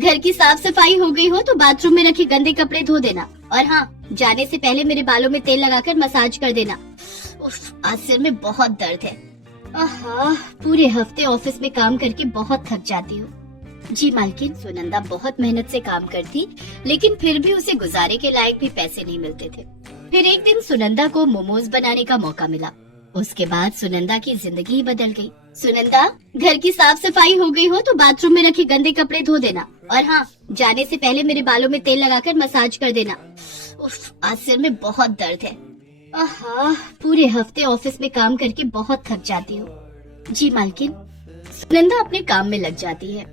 घर की साफ सफाई हो गई हो तो बाथरूम में रखे गंदे कपड़े धो देना। और हाँ, जाने से पहले मेरे बालों में तेल लगाकर मसाज कर देना। उफ, आज सिर में बहुत दर्द है। आहा, पूरे हफ्ते ऑफिस में काम करके बहुत थक जाती हूँ। जी मालकिन। सुनंदा बहुत मेहनत से काम करती, लेकिन फिर भी उसे गुजारे के लायक भी पैसे नहीं मिलते थे। फिर एक दिन सुनंदा को मोमोज बनाने का मौका मिला। उसके बाद सुनंदा की जिंदगी बदल गई। सुनंदा, घर की साफ सफाई हो गई हो तो बाथरूम में रखे गंदे कपड़े धो देना। और हाँ, जाने से पहले मेरे बालों में तेल लगाकर मसाज कर देना। उफ, आज सिर में बहुत दर्द है। आहा, पूरे हफ्ते ऑफिस में काम करके बहुत थक जाती हूँ। जी मालकिन। सुनंदा अपने काम में लग जाती है।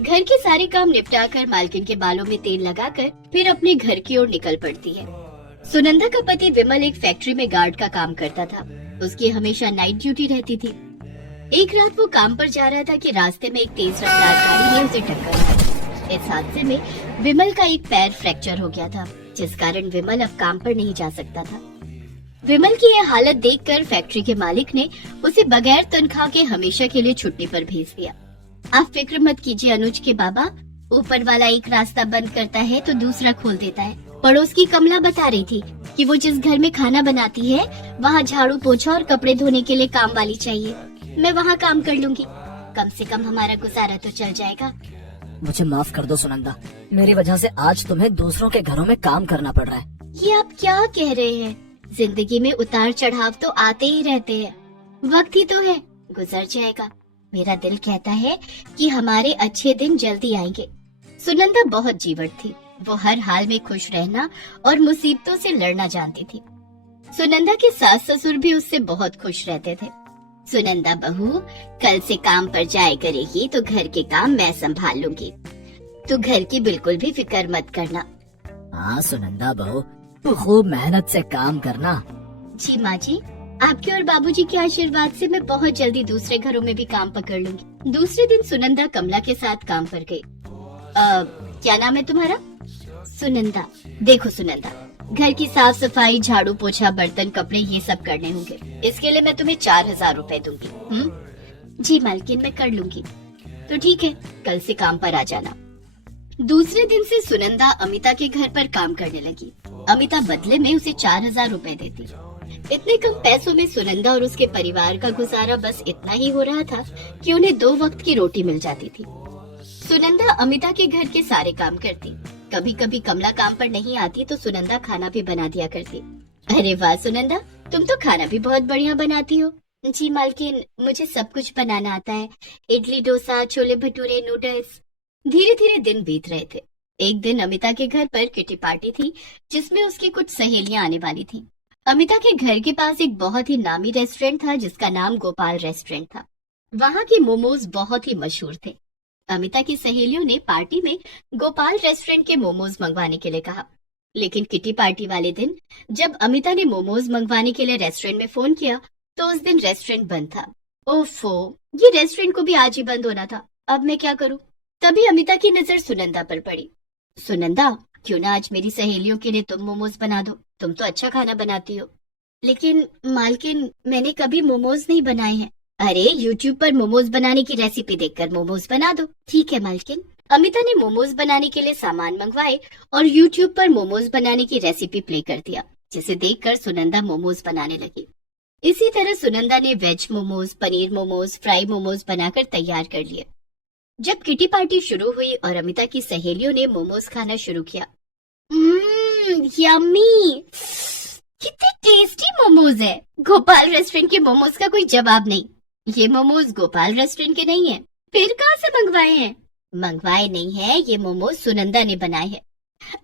घर के सारे काम निपटाकर मालकिन के बालों में तेल लगाकर फिर अपने घर की ओर निकल पड़ती है। सुनंदा का पति विमल एक फैक्ट्री में गार्ड का काम करता था। उसकी हमेशा नाइट ड्यूटी रहती थी। एक रात वो काम पर जा रहा था कि रास्ते में एक तेज रफ्तार गाड़ी ने उसे टक्कर दी। इस हादसे में विमल का एक पैर फ्रैक्चर हो गया था, जिस कारण विमल अब काम पर नहीं जा सकता था। विमल की यह हालत देखकर फैक्ट्री के मालिक ने उसे बगैर तनख्वाह के हमेशा के लिए छुट्टी पर भेज दिया। आप फिक्र मत कीजिए अनुज के बाबा, ऊपर वाला एक रास्ता बंद करता है तो दूसरा खोल देता है। पड़ोस की कमला बता रही थी कि वो जिस घर में खाना बनाती है वहाँ झाड़ू पोछा और कपड़े धोने के लिए काम वाली चाहिए। मैं वहाँ काम कर लूंगी, कम से कम हमारा गुजारा तो चल जाएगा। मुझे माफ कर दो सुनंदा, मेरी वजह से आज तुम्हें दूसरों के घरों में काम करना पड़ रहा है। ये आप क्या कह रहे हैं? जिंदगी में उतार चढ़ाव तो आते ही रहते हैं, वक्त ही तो है, गुजर जाएगा। मेरा दिल कहता है कि हमारे अच्छे दिन जल्दी आएंगे। सुनंदा बहुत जीवट थी। वो हर हाल में खुश रहना और मुसीबतों से लड़ना जानती थी। सुनंदा के सास ससुर भी उससे बहुत खुश रहते थे। सुनंदा बहू, कल से काम पर जाए करेगी तो घर के काम मैं संभाल लूंगी। तू घर की बिल्कुल भी फिक्र मत करना। हाँ सुनंदा बहू, तू खूब मेहनत से काम करना। जी माँ जी, आपके और बाबूजी के आशीर्वाद से मैं बहुत जल्दी दूसरे घरों में भी काम पकड़ लूंगी। दूसरे दिन सुनंदा कमला के साथ काम पर गई। क्या नाम है तुम्हारा? सुनंदा। देखो सुनंदा, घर की साफ सफाई, झाड़ू पोछा, बर्तन, कपड़े ये सब करने होंगे। इसके लिए मैं तुम्हें 4000 रुपए दूंगी। जी मालकिन, मैं कर लूंगी। तो ठीक है, कल से काम पर आ जाना। दूसरे दिन से सुनंदा अमिता के घर पर काम करने लगी। अमिता बदले में उसे 4000 रुपए देती। इतने कम पैसों में सुनंदा और उसके परिवार का गुजारा बस इतना ही हो रहा था कि उन्हें 2 वक्त की रोटी मिल जाती थी। सुनंदा अमिता के घर के सारे काम करती। कभी कभी कमला काम पर नहीं आती तो सुनंदा खाना भी बना दिया करती। अरे वाह सुनंदा, तुम तो खाना भी बहुत बढ़िया बनाती हो। जी मालकिन, मुझे सब कुछ बनाना आता है। इडली, डोसा, छोले भटूरे, नूडल्स। धीरे धीरे दिन बीत रहे थे। एक दिन अमिता के घर पर किटी पार्टी थी, जिसमें उसकी कुछ सहेलियां आने वाली थी। अमिता के घर के पास एक बहुत ही नामी रेस्टोरेंट था जिसका नाम गोपाल रेस्टोरेंट था। वहाँ के मोमोज बहुत ही मशहूर थे। अमिता की सहेलियों ने पार्टी में गोपाल रेस्टोरेंट के मोमोज मंगवाने के लिए कहा, लेकिन किटी पार्टी वाले दिन जब अमिता ने मोमोज मंगवाने के लिए रेस्टोरेंट में फोन किया तो उस दिन रेस्टोरेंट बंद था। ओफो, ये रेस्टोरेंट को भी आज ही बंद होना था। अब मैं क्या करूं? तभी अमिता की नजर सुनंदा पर पड़ी। सुनंदा, क्यों ना आज मेरी सहेलियों के लिए तुम मोमोज बना दो, तुम तो अच्छा खाना बनाती हो। लेकिन मालकिन, मैंने कभी मोमोज नहीं बनाए हैं। अरे यूट्यूब पर मोमोज बनाने की रेसिपी देखकर मोमोज बना दो। ठीक है मालकिन। अमिता ने मोमोज बनाने के लिए सामान मंगवाए और यूट्यूब पर मोमोज बनाने की रेसिपी प्ले कर दिया, जिसे देखकर सुनंदा मोमोज बनाने लगी। इसी तरह सुनंदा ने वेज मोमोज, पनीर मोमोज, फ्राई मोमोज बनाकर तैयार कर लिए। जब किटी पार्टी शुरू हुई और अमिता की सहेलियों ने मोमोज खाना शुरू किया, यम्मी, कितने टेस्टी मोमोज है। गोपाल रेस्टोरेंट के मोमोज का कोई जवाब नहीं। ये मोमोज गोपाल रेस्टोरेंट के नहीं है, फिर कहाँ से मंगवाए हैं? मंगवाए नहीं है, ये मोमोज सुनंदा ने बनाए हैं।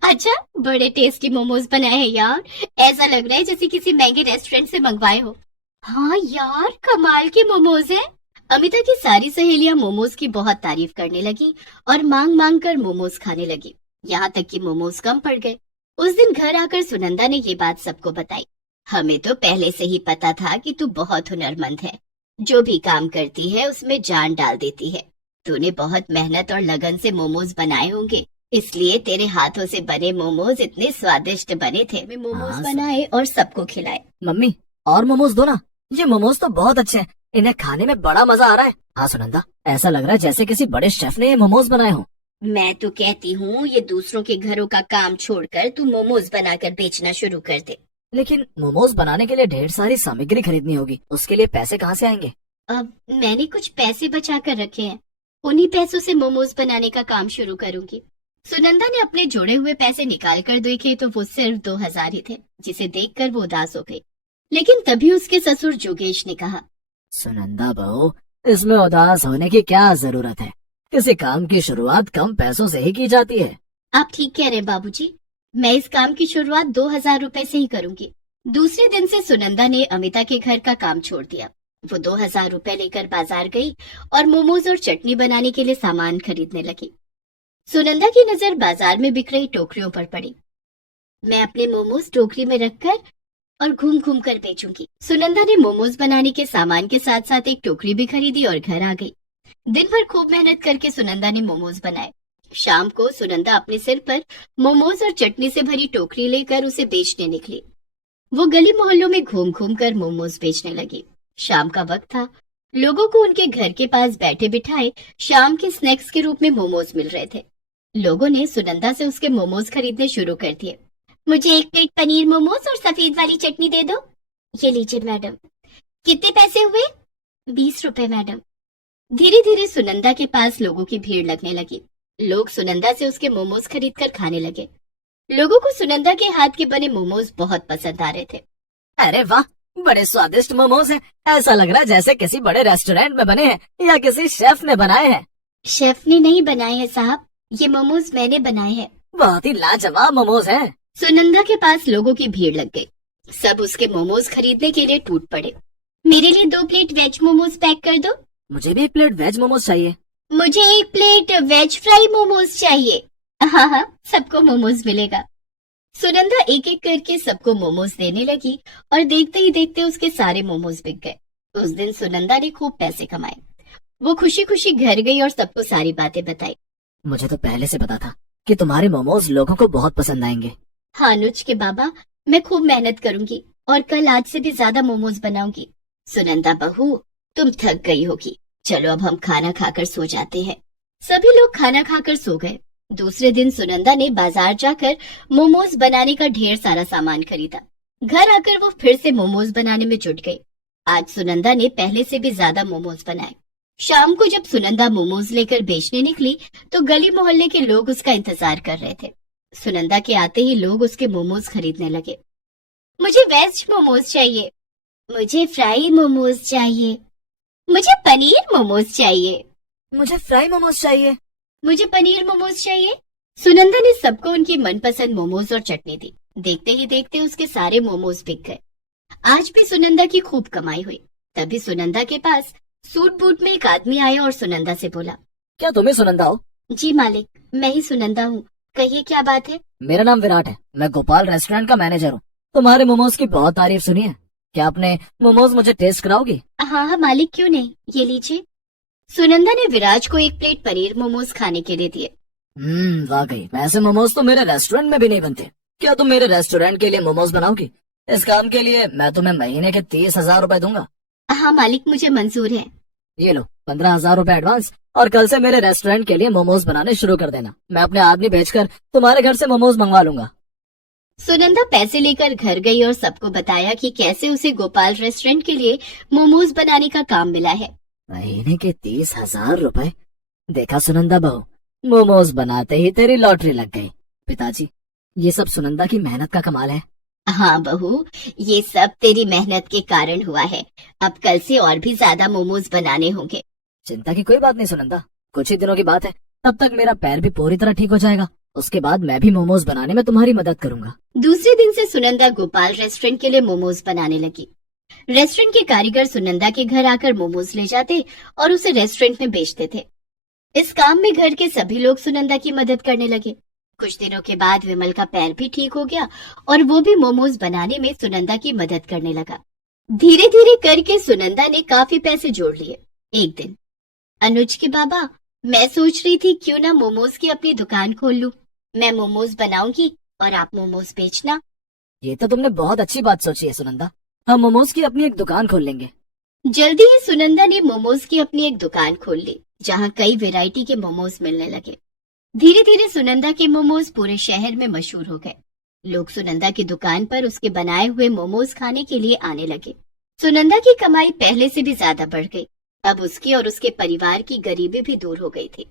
अच्छा, बड़े टेस्टी मोमोज बनाए हैं यार। ऐसा लग रहा है जैसे किसी महंगे रेस्टोरेंट से मंगवाए हो। हाँ यार, कमाल के मोमोज हैं। अमिता की सारी सहेलियां मोमोज की बहुत तारीफ करने लगी और मांग मांग कर मोमोज खाने लगी, यहाँ तक कि मोमोज कम पड़ गए। उस दिन घर आकर सुनंदा ने ये बात सबको बताई। हमें तो पहले से ही पता था कि तू बहुत हुनरमंद है, जो भी काम करती है उसमें जान डाल देती है। तूने बहुत मेहनत और लगन से मोमोज बनाए होंगे, इसलिए तेरे हाथों से बने मोमोज इतने स्वादिष्ट बने थे। मैं मोमोज बनाए और सबको खिलाए। मम्मी, और मोमोज दो ना, ये मोमोज तो बहुत अच्छे हैं, इन्हें खाने में बड़ा मजा आ रहा है। हाँ सुनंदा, ऐसा लग रहा है जैसे किसी बड़े शेफ ने ये मोमोज बनाए हो। मैं तो कहती हूँ ये दूसरों के घरों का काम छोड़कर तू मोमोज बनाकर बेचना शुरू कर दे। लेकिन मोमोज बनाने के लिए ढेर सारी सामग्री खरीदनी होगी, उसके लिए पैसे कहाँ से आएंगे? अब मैंने कुछ पैसे बचा कर रखे हैं, उन्हीं पैसों से मोमोज बनाने का काम शुरू करूंगी। सुनंदा ने अपने जोड़े हुए पैसे निकाल कर देखे तो वो सिर्फ 2000 ही थे, जिसे देखकर वो उदास हो गई। लेकिन तभी उसके ससुर जोगेश ने कहा, सुनंदा बहू, इसमें उदास होने की क्या जरूरत है? किसी काम की शुरुआत कम पैसों से ही की जाती है। आप ठीक कह रहे हैं बाबूजी, मैं इस काम की शुरुआत 2000 रुपए से ही करूंगी। दूसरे दिन से सुनंदा ने अमिता के घर का काम छोड़ दिया। वो 2000 रुपए लेकर बाजार गई और मोमोज और चटनी बनाने के लिए सामान खरीदने लगी। सुनंदा की नजर बाजार में बिक रही टोकरियों पर पड़ी। मैं अपने मोमोज टोकरी में रखकर और घूम घूम कर बेचूंगी। सुनंदा ने मोमोज बनाने के सामान के साथ साथ एक टोकरी भी खरीदी और घर आ गई। दिन भर खूब मेहनत करके सुनंदा ने मोमोज बनाए। शाम को सुनंदा अपने सिर पर मोमोज और चटनी से भरी टोकरी लेकर उसे बेचने निकली। वो गली मोहल्लों में घूम घूम कर मोमोज बेचने लगी। शाम का वक्त था, लोगों को उनके घर के पास बैठे बिठाए शाम के स्नैक्स के रूप में मोमोज मिल रहे थे। लोगों ने सुनंदा से उसके मोमोज खरीदने शुरू कर दिए। मुझे एक प्लेट पनीर मोमोज और सफेद वाली चटनी दे दो। ये लीजिए मैडम। कितने पैसे हुए? 20 रुपए मैडम। धीरे धीरे सुनंदा के पास लोगों की भीड़ लगने लगी। लोग सुनंदा से उसके मोमोज खरीद कर खाने लगे। लोगों को सुनंदा के हाथ के बने मोमोज बहुत पसंद आ रहे थे। अरे वाह, बड़े स्वादिष्ट मोमोज हैं। ऐसा लग रहा है जैसे किसी बड़े रेस्टोरेंट में बने हैं या किसी शेफ ने बनाए हैं। शेफ ने नहीं बनाए हैं साहब, ये मोमोज मैंने बनाए हैं। बहुत ही लाजवाब मोमोज हैं। सुनंदा के पास लोगों की भीड़ लग गई। सब उसके मोमोज खरीदने के लिए टूट पड़े। मेरे लिए 2 प्लेट वेज मोमोज पैक कर दो। मुझे भी एक प्लेट वेज मोमोज चाहिए। मुझे 1 प्लेट वेज फ्राई मोमोज चाहिए। हाँ हाँ, सबको मोमोज मिलेगा। सुनंदा एक एक करके सबको मोमोज देने लगी और देखते ही देखते उसके सारे मोमोज बिक गए। उस दिन सुनंदा ने खूब पैसे कमाए। वो खुशी खुशी घर गई और सबको सारी बातें बताई। मुझे तो पहले से पता था कि तुम्हारे मोमोज लोगों को बहुत पसंद आएंगे। हाँ अनुज के बाबा, मैं खूब मेहनत करूंगी और कल आज से भी ज्यादा मोमोज बनाऊंगी। सुनंदा बहू, तुम थक गई होगी, चलो अब हम खाना खाकर सो जाते हैं। सभी लोग खाना खाकर सो गए। दूसरे दिन सुनंदा ने बाजार जाकर मोमोज बनाने का ढेर सारा सामान खरीदा। घर आकर वो फिर से मोमोज बनाने में जुट गई। आज सुनंदा ने पहले से भी ज्यादा मोमोज बनाए। शाम को जब सुनंदा मोमोज लेकर बेचने निकली तो गली मोहल्ले के लोग उसका इंतजार कर रहे थे। सुनंदा के आते ही लोग उसके मोमोज खरीदने लगे। मुझे वेज मोमोज चाहिए। मुझे फ्राई मोमोज चाहिए। मुझे पनीर मोमोज चाहिए। मुझे फ्राई मोमोज चाहिए। मुझे पनीर मोमोज चाहिए। सुनंदा ने सबको उनकी मनपसंद मोमोज और चटनी दी। देखते ही देखते उसके सारे मोमोज बिक गए। आज भी सुनंदा की खूब कमाई हुई। तभी सुनंदा के पास सूट बूट में एक आदमी आया और सुनंदा से बोला, क्या तुम ही सुनंदा हो? जी मालिक, मैं ही सुनंदा हूँ, कहिए क्या बात है। मेरा नाम विराट है, मैं गोपाल रेस्टोरेंट का मैनेजर हूँ। तुम्हारे मोमोज की बहुत तारीफ सुनी है, क्या अपने मोमोज मुझे टेस्ट कराओगी? हाँ हाँ मालिक, क्यों नहीं, ये लीजिए। सुनंदा ने विराज को 1 प्लेट पनीर मोमोज खाने के लिए दिए। वाकई ऐसे मोमोज तो मेरे रेस्टोरेंट में भी नहीं बनते। क्या तुम मेरे रेस्टोरेंट के लिए मोमोज बनाओगी? इस काम के लिए मैं तुम्हें महीने के 30,000 रुपए दूंगा। हाँ मालिक, मुझे मंजूर है। ये लो 15,000 रुपए एडवांस, और कल से मेरे रेस्टोरेंट के लिए मोमोज बनाने शुरू कर देना। मैं अपने आदमी भेजकर तुम्हारे घर से मोमोज मंगवा लूंगा। सुनंदा पैसे लेकर घर गई और सबको बताया कि कैसे उसे गोपाल रेस्टोरेंट के लिए मोमोज बनाने का काम मिला है। महीने के 30,000 रुपए। देखा सुनंदा बहू, मोमोज बनाते ही तेरी लॉटरी लग गई। पिताजी, ये सब सुनंदा की मेहनत का कमाल है। हाँ बहू, ये सब तेरी मेहनत के कारण हुआ है। अब कल से और भी ज्यादा मोमोज बनाने होंगे। चिंता की कोई बात नहीं सुनंदा, कुछ ही दिनों की बात है, तब तक मेरा पैर भी पूरी तरह ठीक हो जाएगा। उसके बाद मैं भी मोमोज बनाने में तुम्हारी मदद करूंगा। दूसरे दिन से सुनंदा गोपाल रेस्टोरेंट के लिए मोमोज बनाने लगी। रेस्टोरेंट के कारीगर सुनंदा के घर आकर मोमोज ले जाते और उसे रेस्टोरेंट में बेचते थे। इस काम में घर के सभी लोग सुनंदा की मदद करने लगे। कुछ दिनों के बाद विमल का पैर भी ठीक हो गया और वो भी मोमोज बनाने में सुनंदा की मदद करने लगा। धीरे धीरे करके सुनंदा ने काफी पैसे जोड़ लिए। एक दिन, अनुज के बाबा, मैं सोच रही थी क्यों ना मोमोज की अपनी दुकान खोल लूं। मैं मोमोज बनाऊंगी और आप मोमोज बेचना। ये तो तुमने बहुत अच्छी बात सोची है सुनंदा, हम मोमोज की अपनी एक दुकान खोल लेंगे। जल्दी ही सुनंदा ने मोमोज की अपनी एक दुकान खोल ली, जहाँ कई वैरायटी के मोमोज मिलने लगे। धीरे धीरे सुनंदा के मोमोज पूरे शहर में मशहूर हो गए। लोग सुनंदा की दुकान पर उसके बनाए हुए मोमोज खाने के लिए आने लगे। सुनंदा की कमाई पहले से भी ज्यादा बढ़ गई। अब उसकी और उसके परिवार की गरीबी भी दूर हो गई थी।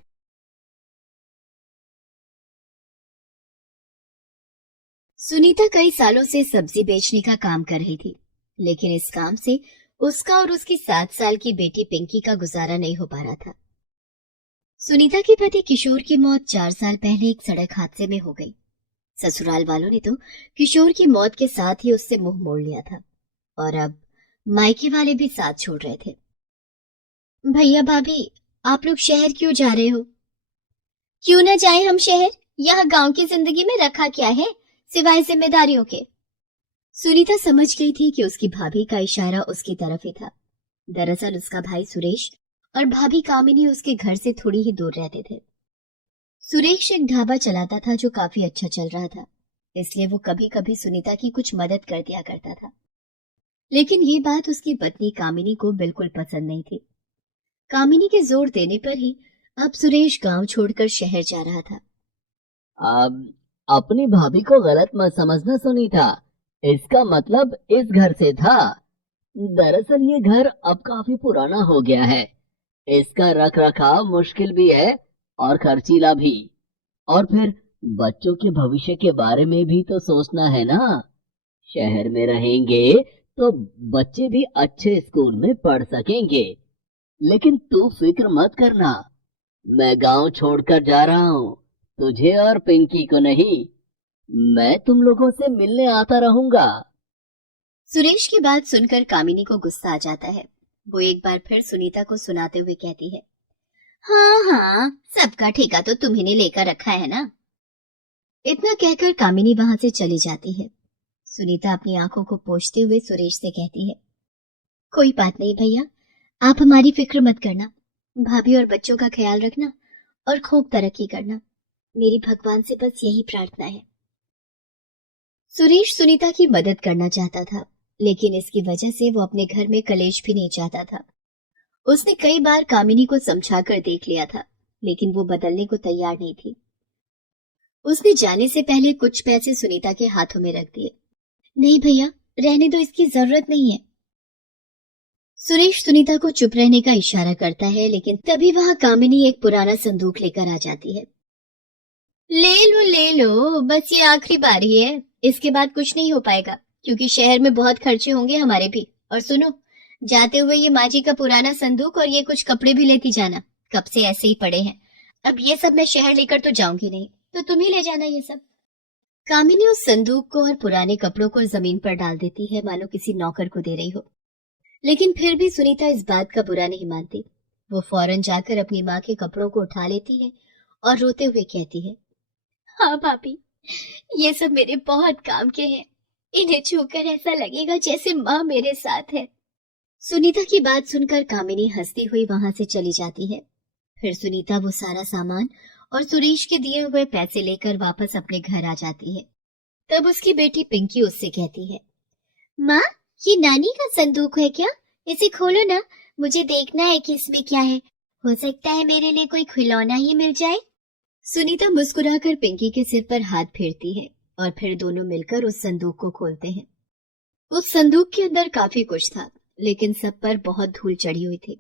सुनीता कई सालों से सब्जी बेचने का काम कर रही थी, लेकिन इस काम से उसका और उसकी 7 साल की बेटी पिंकी का गुजारा नहीं हो पा रहा था। सुनीता के पति किशोर की मौत 4 साल पहले एक सड़क हादसे में हो गई। ससुराल वालों ने तो किशोर की मौत के साथ ही उससे मुंह मोड़ लिया था और अब मायके वाले भी साथ छोड़ रहे थे। भैया भाभी, आप लोग शहर क्यों जा रहे हो? क्यों ना जाए हम शहर? यहाँ गांव की जिंदगी में रखा क्या है सिवाय जिम्मेदारियों के। सुनीता समझ गई थी कि उसकी भाभी का इशारा उसकी तरफ ही था। दरअसल उसका भाई सुरेश और भाभी कामिनी उसके घर से थोड़ी ही दूर रहते थे। सुरेश एक ढाबा चलाता था जो काफी अच्छा चल रहा था, इसलिए वो कभी कभी सुनीता की कुछ मदद कर दिया करता था। लेकिन ये बात उसकी पत्नी कामिनी को बिल्कुल पसंद नहीं थी। कामिनी के जोर देने पर ही अब सुरेश गांव छोड़कर शहर जा रहा था। अब अपनी भाभी को गलत मत समझना सुनीता, इसका मतलब इस घर से था। दरअसल ये घर अब काफी पुराना हो गया है, इसका रख रखाव मुश्किल भी है और खर्चीला भी। और फिर बच्चों के भविष्य के बारे में भी तो सोचना है ना। शहर में रहेंगे तो बच्चे भी अच्छे स्कूल में पढ़ सकेंगे। लेकिन तू फिक्र मत करना, मैं गांव छोड़कर जा रहा हूँ, तुझे और पिंकी को नहीं। मैं तुम लोगों से मिलने आता रहूंगा। सुरेश की बात सुनकर कामिनी को गुस्सा आ जाता है। वो एक बार फिर सुनीता को सुनाते हुए कहती है, हाँ हाँ, सबका ठेका तो तुम्ही ने लेकर रखा है ना। इतना कहकर कामिनी वहां से चली जाती है। सुनीता अपनी आंखों को पोंछते हुए सुरेश से कहती है, कोई बात नहीं भैया, आप हमारी फिक्र मत करना। भाभी और बच्चों का ख्याल रखना और खूब तरक्की करना। मेरी भगवान से बस यही प्रार्थना है। सुरेश सुनीता की मदद करना चाहता था, लेकिन इसकी वजह से वो अपने घर में कलेश भी नहीं चाहता था। उसने कई बार कामिनी को समझाकर देख लिया था, लेकिन वो बदलने को तैयार नहीं थी। उसने जाने से पहले कुछ पैसे सुनीता के हाथों में रख दिए। नहीं भैया, रहने दो, इसकी जरूरत नहीं है। सुरेश सुनीता को चुप रहने का इशारा करता है, लेकिन तभी वहां कामिनी एक पुराना संदूक लेकर आ जाती है। ले लो, बस ये आखिरी बारी है, इसके बाद कुछ नहीं हो पाएगा, क्योंकि शहर में बहुत खर्चे होंगे हमारे भी। और सुनो, जाते हुए ये माँ जी का पुराना संदूक और ये कुछ कपड़े भी लेती जाना, कब से ऐसे ही पड़े हैं। अब ये सब मैं शहर लेकर तो जाऊंगी नहीं, तो तुम ही ले जाना ये सब। कामिनी उस संदूक को और पुराने कपड़ों को जमीन पर डाल देती है, मानो किसी नौकर को दे रही हो। लेकिन फिर भी सुनीता इस बात का बुरा नहीं मानती। वो फौरन जाकर अपनी माँ के कपड़ों को उठा लेती है और रोते हुए कहती है, हाँ भाभी, ये सब मेरे बहुत काम के हैं, इन्हें छूकर ऐसा लगेगा जैसे माँ मेरे साथ है। सुनीता की बात सुनकर कामिनी हंसती हुई वहां से चली जाती है। फिर सुनीता वो सारा सामान और सुरेश के दिए हुए पैसे लेकर वापस अपने घर आ जाती है। तब उसकी बेटी पिंकी उससे कहती है, माँ, ये नानी का संदूक है क्या? इसे खोलो ना, मुझे देखना है कि इसमें क्या है। हो सकता है मेरे लिए कोई खिलौना ही मिल जाए। सुनीता मुस्कुराकर पिंकी के सिर पर हाथ फेरती है और फिर दोनों मिलकर उस संदूक को खोलते हैं। उस संदूक के अंदर काफी कुछ था, लेकिन सब पर बहुत धूल चढ़ी हुई थी।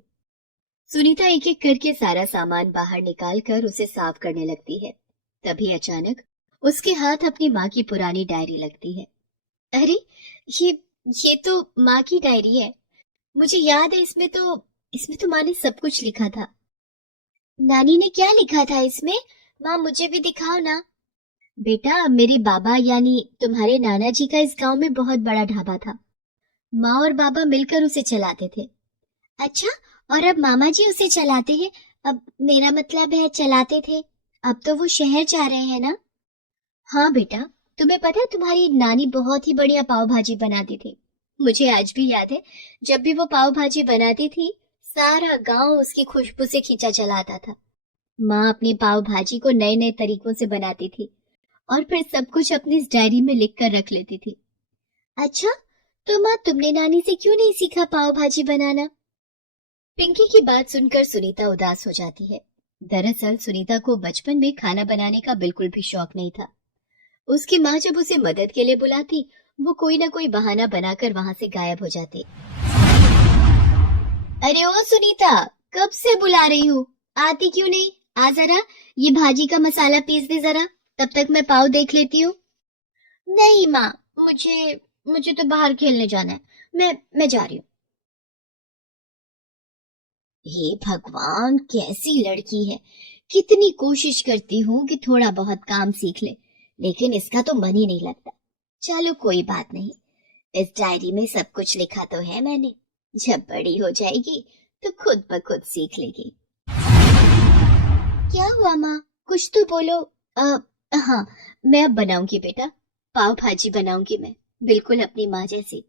सुनीता एक एक करके सारा सामान बाहर निकाल कर उसे साफ करने लगती है। तभी अचानक उसके हाथ अपनी माँ की पुरानी डायरी लगती है। अरे, ये तो माँ की डायरी है। मुझे याद है, इसमें तो माँ ने सब कुछ लिखा था। नानी ने क्या लिखा था इसमें? माँ, मुझे भी दिखाओ ना। बेटा, मेरे बाबा यानी तुम्हारे नाना जी का इस गांव में बहुत बड़ा ढाबा था। माँ और बाबा मिलकर उसे चलाते थे। अच्छा, और अब मामा जी उसे चलाते हैं? अब मेरा मतलब है चलाते थे। अब तो वो शहर जा रहे हैं ना? हाँ बेटा, तुम्हें पता है तुम्हारी नानी बहुत ही बढ़िया पाव भाजी बनाती थी। मुझे आज भी याद है, जब भी वो पाव भाजी बनाती थी, सारा गांव उसकी खुशबू से खींचा चलाता था। माँ अपनी पाव भाजी को नए नए तरीकों से बनाती थी और फिर सब कुछ अपनी इस डायरी में लिख कर रख लेती थी। अच्छा, तो माँ, तुमने नानी से क्यों नहीं सीखा पाव भाजी बनाना? पिंकी की बात सुनकर सुनीता उदास हो जाती है। दरअसल सुनीता को बचपन में खाना बनाने का बिल्कुल भी शौक नहीं था। उसकी माँ जब उसे मदद के लिए बुलाती, वो कोई ना कोई बहाना बनाकर वहां से गायब हो जाती। अरे ओ सुनीता, कब से बुला रही हूँ, आती क्यों नहीं? आ जरा, ये भाजी का मसाला पीस दे जरा, तब तक मैं पाव देख लेती हूँ। नहीं माँ, मुझे मुझे तो बाहर खेलने जाना है, मैं जा रही हूँ। हे भगवान, कैसी लड़की है। कितनी कोशिश करती हूँ कि थोड़ा बहुत काम सीख ले, लेकिन इसका तो मन ही नहीं लगता। चलो कोई बात नहीं, इस डायरी में सब कुछ लिखा तो है मैंने। जब बड़ी हो जाएगी तो खुद ब खुद सीख लेगी। क्या हुआ माँ, कुछ तो बोलो। हाँ, मैं अब बनाऊंगी बेटा, पाव भाजी बनाऊंगी मैं, बिल्कुल अपनी माँ जैसी।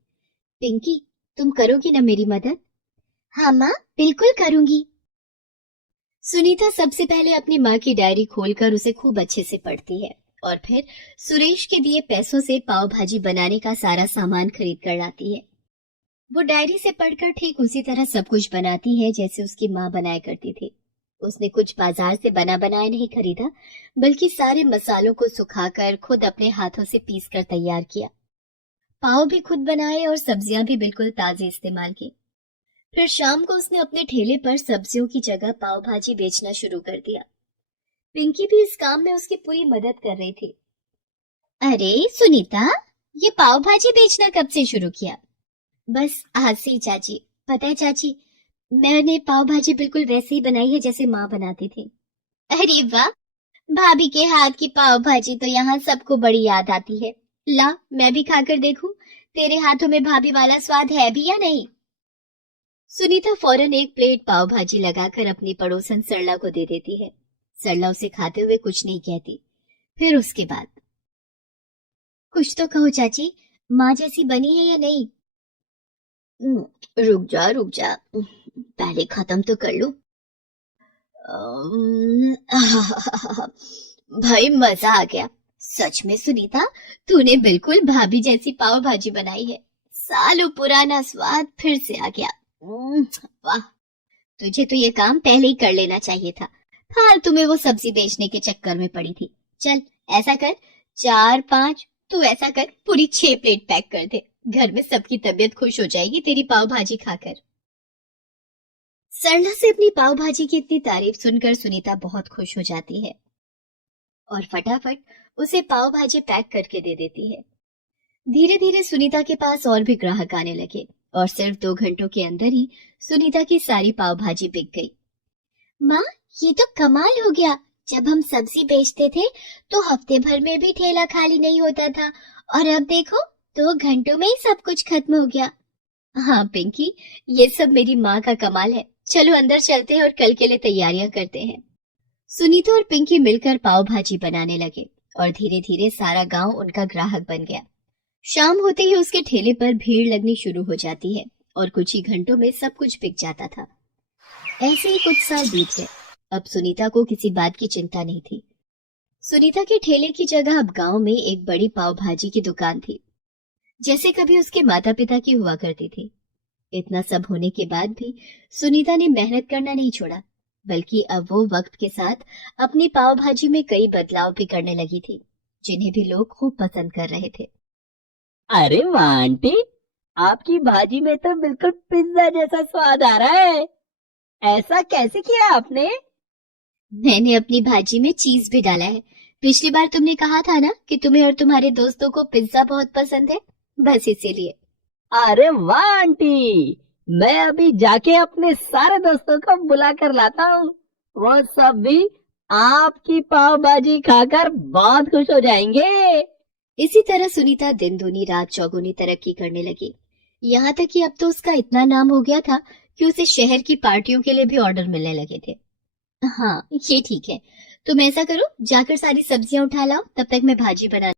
पिंकी, तुम करोगी ना मेरी मदद? हाँ माँ, बिल्कुल करूंगी। सुनीता सबसे पहले अपनी माँ की डायरी खोलकर उसे खूब अच्छे से पढ़ती है और फिर सुरेश के दिए पैसों से पाव भाजी बनाने का सारा सामान खरीद कर लाती है। वो डायरी से पढ़कर ठीक उसी तरह सब कुछ बनाती है जैसे उसकी माँ बनाया करती थी। उसने कुछ बाजार से बना बनाया नहीं खरीदा, बल्कि सारे मसालों को सुखाकर खुद अपने हाथों से पीस कर तैयार किया। पाव भी खुद बनाए और सब्जियां भी बिल्कुल ताजी इस्तेमाल की। फिर शाम को उसने अपने ठेले पर सब्जियों की जगह पाव भाजी बेचना शुरू कर दिया। पिंकी भी इस काम में उसकी पूरी मदद कर रही थी। अरे सुनीता, ये पाव भाजी बेचना कब से शुरू किया? बस आज से ही चाची। पता है चाची, मैंने पाव भाजी बिल्कुल वैसे ही बनाई है जैसे माँ बनाती थी। अरे वाह, भाभी के हाथ की पाव भाजी तो यहाँ सबको बड़ी याद आती है। ला, मैं भी खाकर देखूं, तेरे हाथों में भाभी वाला स्वाद है भी या नहीं। सुनीता फौरन एक प्लेट पाव भाजी लगाकर अपनी पड़ोसन सरला को दे देती है। सरला उसे खाते हुए कुछ नहीं कहती। फिर उसके बाद, कुछ तो कहो चाची, माँ जैसी बनी है या नहीं? रुक जा रुक जा, पहले खत्म तो कर लूं। भाई मजा आ गया। सच में सुनीता, तूने बिल्कुल भाभी जैसी पाव भाजी बनाई है। सालों पुराना स्वाद फिर से आ गया। वाह, तुझे तो ये काम पहले ही कर लेना चाहिए था। फालतू में वो सब्जी बेचने के चक्कर में पड़ी थी। चल ऐसा कर, 4-5, तू ऐसा कर, पूरी 6 प्लेट पैक कर दे। घर में सबकी तबीयत खुश हो जाएगी तेरी पाव भाजी खाकर। सरला से अपनी पाव भाजी की इतनी तारीफ सुनकर सुनीता बहुत खुश हो जाती है और फटाफट उसे पाव भाजी पैक करके दे देती है। धीरे धीरे सुनीता के पास और भी ग्राहक आने लगे और सिर्फ 2 घंटों के अंदर ही सुनीता की सारी पाव भाजी बिक गई। माँ, ये तो कमाल हो गया। जब हम सब्जी बेचते थे तो हफ्ते भर में भी ठेला खाली नहीं होता था, और अब देखो 2 घंटों में ही सब कुछ खत्म हो गया। हाँ पिंकी, ये सब मेरी माँ का कमाल है। चलो अंदर चलते हैं और कल के लिए तैयारियां करते हैं। सुनीता और पिंकी मिलकर पाव भाजी बनाने लगे और धीरे धीरे सारा गांव उनका ग्राहक बन गया। शाम होते ही उसके ठेले पर भीड़ लगनी शुरू हो जाती है और कुछ ही घंटों में सब कुछ बिक जाता था। ऐसे ही कुछ साल बीत गए। अब सुनीता को किसी बात की चिंता नहीं थी। सुनीता के ठेले की जगह अब गांव में एक बड़ी पाव भाजी की दुकान थी, जैसे कभी उसके माता पिता की हुआ करती थी। इतना सब होने के बाद भी सुनीता ने मेहनत करना नहीं छोड़ा, बल्कि अब वो वक्त के साथ अपनी पाव भाजी में कई बदलाव भी करने लगी थी, जिन्हें भी लोग खूब पसंद कर रहे थे। अरे वाह आंटी, आपकी भाजी में तो बिल्कुल पिज्जा जैसा स्वाद आ रहा है। ऐसा कैसे किया आपने? मैंने अपनी भाजी में चीज भी डाला है। पिछली बार तुमने कहा था ना कि तुम्हें और तुम्हारे दोस्तों को पिज्जा बहुत पसंद है, बस इसीलिए। अरे वाह आंटी, मैं अभी जाके अपने सारे दोस्तों को बुला कर लाता हूँ। वो सब भी आपकी पाव भाजी खाकर बहुत खुश हो जाएंगे। इसी तरह सुनीता दिन दूनी रात चौगुनी तरक्की करने लगी। यहाँ तक कि अब तो उसका इतना नाम हो गया था कि उसे शहर की पार्टियों के लिए भी ऑर्डर मिलने लगे थे। हाँ ये ठीक है, तुम ऐसा करो, जाकर सारी सब्जियां उठा लाओ, तब तक मैं भाजी बना